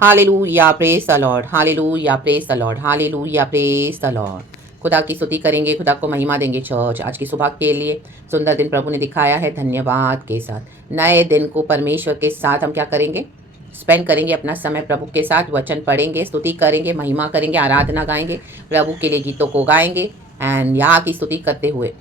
Hallelujah, praise the Lord, hallelujah, praise the Lord, hallelujah, praise the Lord. खुदा की स्तुति करेंगे, खुदा को महिमा देंगे चर्च। आज की सुबह के लिए सुंदर दिन प्रभु ने दिखाया है, धन्यवाद के साथ। नए दिन को परमेश्वर के साथ हम क्या करेंगे? स्पेंड करेंगे अपना समय प्रभु के साथ। वचन पढ़ेंगे, स्तुति करेंगे, महिमा करेंगे, आराधना गाएंगे, प्रभु के लिए गीतों को गाएंगे एंड यहाँ की स्तुति करते हुए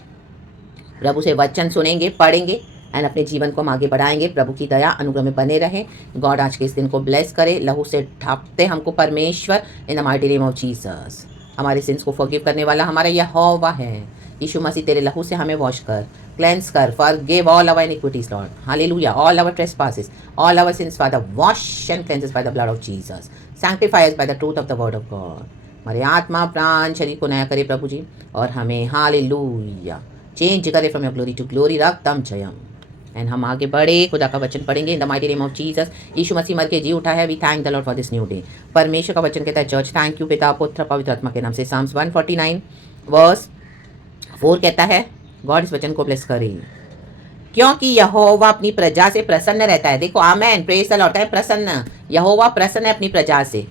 प्रभु से वचन सुनेंगे, पढ़ेंगे एंड अपने जीवन को हम आगे बढ़ाएंगे। प्रभु की दया अनुग्रह में बने रहें। गॉड आज के इस दिन को ब्लेस करे। लहू से ढापते हमको परमेश्वर इन the mighty name of Jesus. हमारे सिंस को फॉरगिव करने वाला हमारा यहोवा है। यीशु मसीह तेरे लहू से हमें वॉश कर, क्लेंस कर, forgive all our iniquities Lord, hallelujah, all our trespasses, all our sins Father, wash and cleanse by the blood of Jesus, sanctify us by the truth of the word of God. हमारे आत्मा प्राण शरीर को नया करे प्रभु जी, और हमें हालेलुया चेंज करे from your glory to glory, रक्तम जयम। एंड हम आगे बढ़े, खुदा का वचन पढ़ेंगे in the mighty name of Jesus. यीशु मसीह मर के जी उठा है। We thank the Lord for this new day. परमेश्वर का वचन कहता है चर्च, थैंक यू पिता पुत्र पवित्र आत्मा के नाम से। साम्स 149 वर्स 4 कहता है, गॉड इस वचन को ब्लेस करे, क्योंकि यहोवा अपनी प्रजा से प्रसन्न रहता है। देखो, आमेन, प्रेज द लॉर्ड है, प्रसन्न। यहोवा प्रसन्न है अपनी प्रजा से।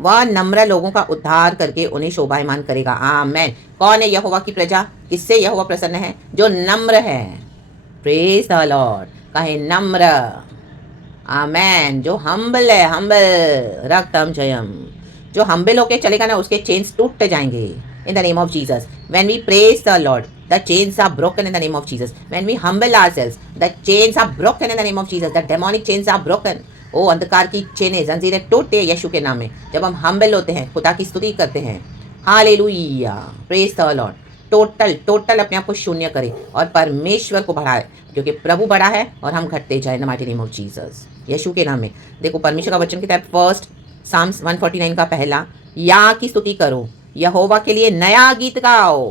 वह नम्र लोगों का उद्धार करके उन्हें शोभायमान करेगा। आमेन। कौन है यहोवा की प्रजा? किससे यहोवा प्रसन्न है? जो नम्र है। प्रेज द लॉर्ड, कहे नम्र। आमेन। जो हम्बल है, हम्बल, रक्तम जयम। जो हम्बल होके चलेगा ना, उसके चेन्स टूट जाएंगे in the name of Jesus. When we praise the Lord, the chains are broken in the name of Jesus. When we humble ourselves, the chains are broken in the name of Jesus. The demonic chains are broken. ओ अंधकार की चेनें, जंजीरें टूटते हैं यीशु के नाम में। जब हम हम्बल होते हैं, खुदा की स्तुति करते हैं, hallelujah, praise the Lord. Total अपने आप को शून्य करें और परमेश्वर को बढ़ाए, क्योंकि प्रभु बड़ा है और हम घटते जाए in the mighty name of Jesus, यीशु के नाम में। देखो, परमेश्वर का वचन कहता है, फर्स्ट साम्स 149 का पहला, या की स्तुति करो, यहोवा के लिए नया गीत गाओ।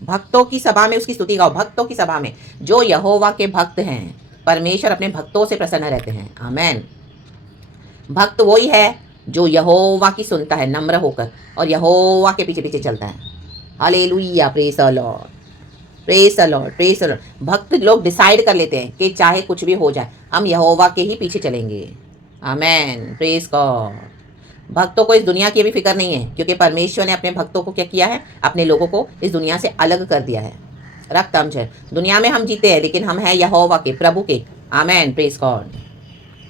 भक्तों की सभा में उसकी स्तुति गाओ। भक्तों की सभा में जो यहोवा के भक्त हैं, परमेश्वर अपने भक्तों से प्रसन्न रहते हैं। आमेन। भक्त वही है जो यहोवा की सुनता है नम्र होकर और यहोवा के पीछे पीछे चलता है। Hallelujah, praise the Lord, praise the Lord, praise the Lord. भक्त लोग डिसाइड कर लेते हैं कि चाहे कुछ भी हो जाए, हम यहोवा के ही पीछे चलेंगे। आमेन, प्रेज गॉड। भक्तों को इस दुनिया की भी फिक्र नहीं है, क्योंकि परमेश्वर ने अपने भक्तों को क्या किया है? अपने लोगों को इस दुनिया से अलग कर दिया है। रक्तम है, दुनिया में हम जीते हैं, लेकिन हम हैं यहोवा के, प्रभु के। Amen, praise God,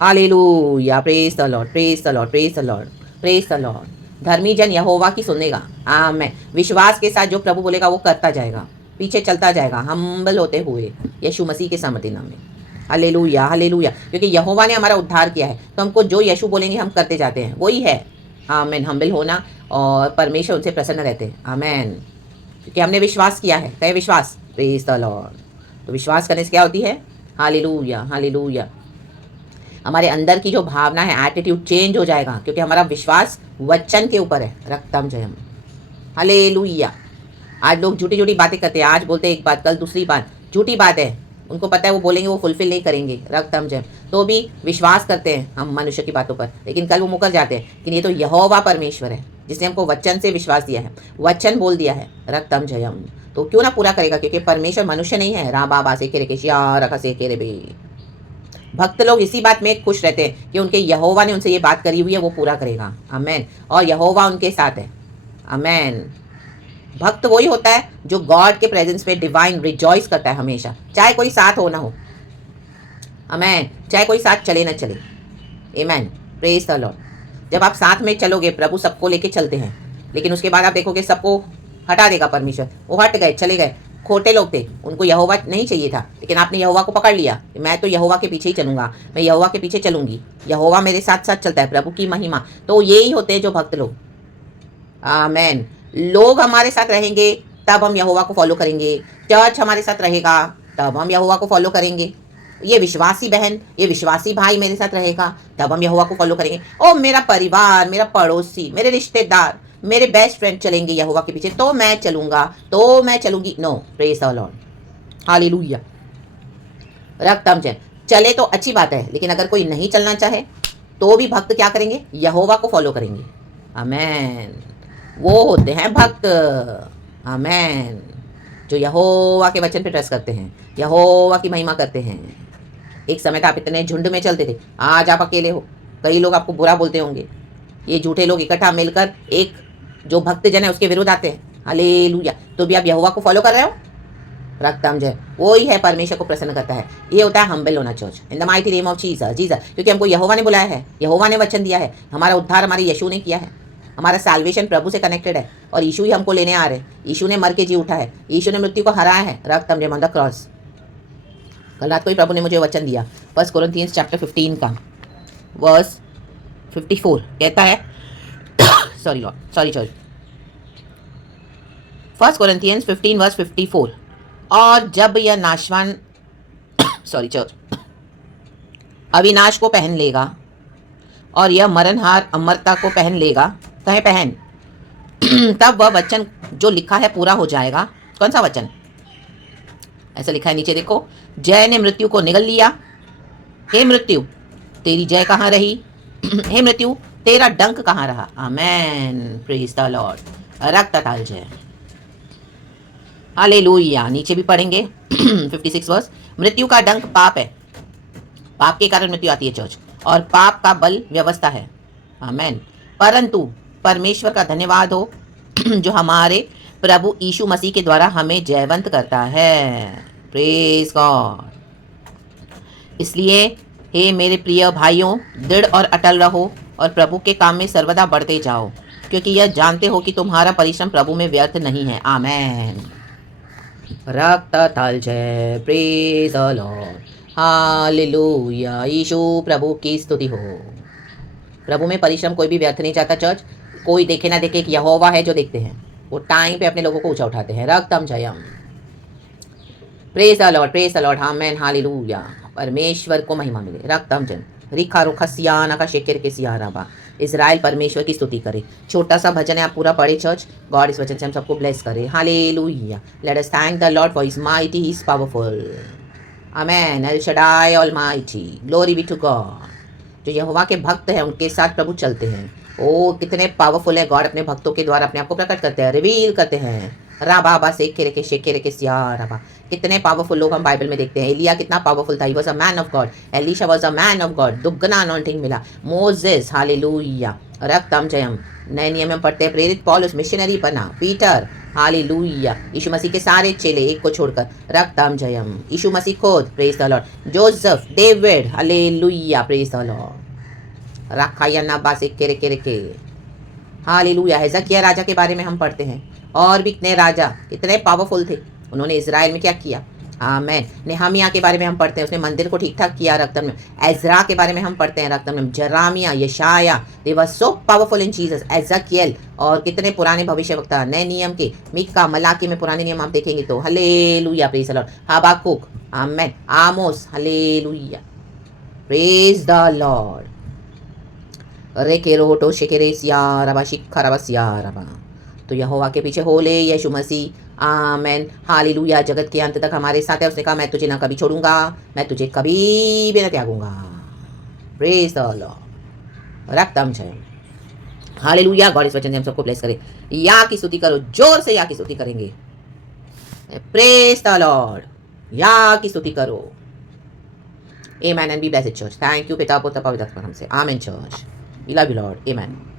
hallelujah, praise the Lord, praise the Lord, praise the Lord, praise the Lord. धर्मी जन यहोवा की सुनेगा। आमेन। विश्वास के साथ जो प्रभु बोलेगा वो करता जाएगा, पीछे चलता जाएगा, हम्बल होते हुए यीशु मसीह के सामर्थ्य नाम में। Hallelujah, hallelujah. क्योंकि यहोवा ने हमारा उद्धार किया है, तो हमको जो यीशु बोलेंगे हम करते जाते हैं, वही है। आमेन। हम्बल होना और परमेश्वर उनसे प्रसन्न रहते हैं। आमेन। क्योंकि हमने विश्वास किया है। कहे विश्वास, प्रेज द लॉर्ड। तो विश्वास करने से क्या होती है? Hallelujah, hallelujah. हमारे अंदर की जो भावना है, एटीट्यूड चेंज हो जाएगा, क्योंकि हमारा विश्वास वचन के ऊपर है। रक्तम जयम, हालेलुया। आज लोग झूठी झूठी बातें करते हैं। आज बोलते हैं एक बात, कल दूसरी बात। झूठी बात है, उनको पता है वो बोलेंगे वो फुलफिल नहीं करेंगे। रक्तम जयम। तो भी विश्वास करते हैं हम मनुष्य की बातों पर, लेकिन कल वो मुकर जाते हैं कि ये तो यहोवा परमेश्वर है जिसने हमको वचन से विश्वास दिया है, वचन बोल दिया है। रक्तम जयम। तो क्यों ना पूरा करेगा, क्योंकि परमेश्वर मनुष्य नहीं है। रा बाबा से केरे केशिया रखा से केरे बे। भक्त लोग इसी बात में खुश रहते हैं कि उनके यहोवा ने उनसे ये बात करी हुई है, वो पूरा करेगा। आमेन। और यहोवा उनके साथ है। आमेन। भक्त वही होता है जो गॉड के प्रेजेंस में डिवाइन रिजॉइस करता है हमेशा, चाहे कोई साथ हो ना हो। आमेन। चाहे कोई साथ चले ना चले। आमेन, प्रेज द लॉर्ड। जब आप साथ में चलोगे, प्रभु सबको लेके चलते हैं, लेकिन उसके बाद आप देखोगे सबको हटा देगा परमेश्वर। वो हट गए, चले गए। खोटे लोग थे, उनको यहोवा नहीं चाहिए था, लेकिन आपने यहोवा को पकड़ लिया। मैं तो यहोवा के पीछे ही चलूंगा, मैं यहोवा के पीछे चलूंगी, यहोवा मेरे साथ साथ चलता है। प्रभु की महिमा। तो यही होते हैं जो भक्त लोग। आमेन। लोग हमारे साथ रहेंगे तब हम यहोवा को फॉलो करेंगे। चर्च हमारे साथ रहेगा तब हम यहोवा को फॉलो करेंगे। ये विश्वासी बहन, ये विश्वासी भाई मेरे साथ रहेगा तब हम यहोवा को फॉलो करेंगे। ओ मेरा परिवार, मेरा पड़ोसी, मेरे रिश्तेदार, मेरे बेस्ट फ्रेंड चलेंगे यहोवा के पीछे, तो मैं चलूंगा, तो मैं चलूंगी। No, praise the Lord, hallelujah. रक्तम जय। चले तो अच्छी बात है, लेकिन अगर कोई नहीं चलना चाहे तो भी भक्त क्या करेंगे? यहोवा को फॉलो करेंगे। आमेन। वो होते हैं भक्त। आमेन। जो यहोवा के वचन पे ट्रस्ट करते हैं, यहोवा की महिमा करते हैं। एक समय था आप इतने झुंड में चलते थे, आज आप अकेले हो। कई लोग आपको बुरा बोलते होंगे, ये झूठे लोग इकट्ठा मिलकर एक जो भक्तजन है उसके विरुद्ध आते हैं। हालेलुया। तो भी आप यहोवा को फॉलो कर रहे हो, रक्तम जय, वो ही है परमेश्वर को प्रसन्न करता है। ये होता है हम्बल होना church, in the mighty name of Jesus. Jesus, क्योंकि हमको यहोवा ने बुलाया है, यहोवा ने वचन दिया है, हमारा उद्धार हमारे यीशु ने किया है, हमारा साल्वेशन प्रभु से कनेक्टेड है और यीशु ही हमको लेने आ रहे हैं। यीशु ने मर के जी उठा है, यीशु ने मृत्यु को हराया है, रक्तम जय ऑन द क्रॉस। कल रात को ही प्रभु ने मुझे वचन दिया, 1 कोरिन्थियंस चैप्टर 15 का वर्स 54 कहता है sorry Lord, sorry church, 1 Corinthians 15 verse 54, और जब यह नाशवान सॉरी चर्च अविनाश को पहन लेगा और यह मरणहार अमरता को पहन लेगा, कहे पहन, तब वह वचन जो लिखा है पूरा हो जाएगा। कौन सा वचन? ऐसा लिखा है नीचे देखो, जय ने मृत्यु को निगल लिया। हे मृत्यु तेरी जय कहाँ रही? हे मृत्यु तेरा डंक कहाँ रहा? आमेन, प्रेज द लॉर्ड। रक्त ताल जय, हालेलुया। नीचे भी पढ़ेंगे 56 वर्स, मृत्यु का डंक पाप है, पाप के कारण मृत्यु आती है चर्च, और पाप का बल व्यवस्था है। आमेन। परंतु परमेश्वर का धन्यवाद हो जो हमारे प्रभु यीशु मसीह के द्वारा हमें जयवंत करता है। Praise God. इसलिए हे मेरे प्रिय भाइयों, दृढ़ और अटल रहो और प्रभु के काम में सर्वदा बढ़ते जाओ, क्योंकि यह जानते हो कि तुम्हारा परिश्रम प्रभु में व्यर्थ नहीं है। आमेन। रक्त तल जय, प्रेज द लॉर्ड, हालेलुया। यीशु प्रभु की स्तुति हो। प्रभु में परिश्रम कोई भी व्यर्थ नहीं जाता चर्च। कोई देखे ना देखे, एक यहोवा है जो देखते हैं, वो टाइम पे अपने लोगों को ऊंचा उठाते हैं। रक्तम जयम, praise the Lord, praise the Lord, amen, hallelujah. परमेश्वर को महिमा मिले। रक्तम जन रिखा रुखा सियाना का शेकर के सियारा बा। इज़राइल परमेश्वर की स्तुति करे। छोटा सा भजन है, आप पूरा पढ़े चर्च। गॉड इस वचन से हम सबको ब्लेस करे। Hallelujah. Let us thank the Lord for his mighty, he is powerful. Amen. El Shaddai almighty, glory be to God. जो यहोवा के भक्त हैं उनके साथ प्रभु चलते हैं। ओ कितने पावरफुल है गॉड, अपने भक्तों के द्वारा अपने आप को प्रकट करते हैं, रिवील करते हैं। राबा शेखे रेखे सिया राबा। कितने पावरफुल लोग हम बाइबल में देखते हैं। एलिया कितना पावरफुल था, he was a man of God. Elisha was a man of God, दुगना अनॉइंटिंग मिला। Moses, hallelujah. रक्तम जयम। नए नियम में पढ़ते हैं, प्रेरित पौलुस मिशनरी बना। Peter, hallelujah. यीशु मसीह के सारे चेले एक को छोड़कर, रक्तम जयम। यीशु मसीह खुद, praise the Lord. Joseph, David, hallelujah, praise the Lord. रखाया नबा से के हालेलुया। हिजकिय्याह राजा के बारे में हम पढ़ते हैं, और भी कितने राजा कितने पावरफुल थे, उन्होंने इजराइल में क्या किया। आमेन। नेहमिया के बारे में हम पढ़ते हैं, उसने मंदिर को ठीक ठाक किया। रक्तम में एजरा के बारे में हम पढ़ते हैं, रक्तम में जरामिया, यशाया, दे वर सो पावरफुल इन जीसस। एजकियल, और कितने पुराने भविष्यवक्ता नए नियम के, मीका, मलाकी में पुराने नियम आप देखेंगे तो hallelujah, praise the Lord. Habakkuk, amen. Amos, hallelujah, praise the Lord. रेके रोटो शेकेरे सियारबा शिखरबा सियारबा। तो यहोवा के पीछे हो ले यीशु मसीह। आमेन, हालेलुया। जगत के अंत तक हमारे साथ है। उसने कहा मैं तुझे ना कभी छोड़ूंगा, मैं तुझे कभी भी ना त्यागूंगा। Praise the Lord. रक्तम जय, हालेलुया। गॉड इस वचन से हम सबको ब्लेस करे। या की स्तुति करो, जोर से या की स्तुति करेंगे। Praise the Lord. या की स्तुति करो। Amen and be blessed church. Thank you पिता पुत्र पवित्र आत्मा से। Amen church. We love you Lord. Amen.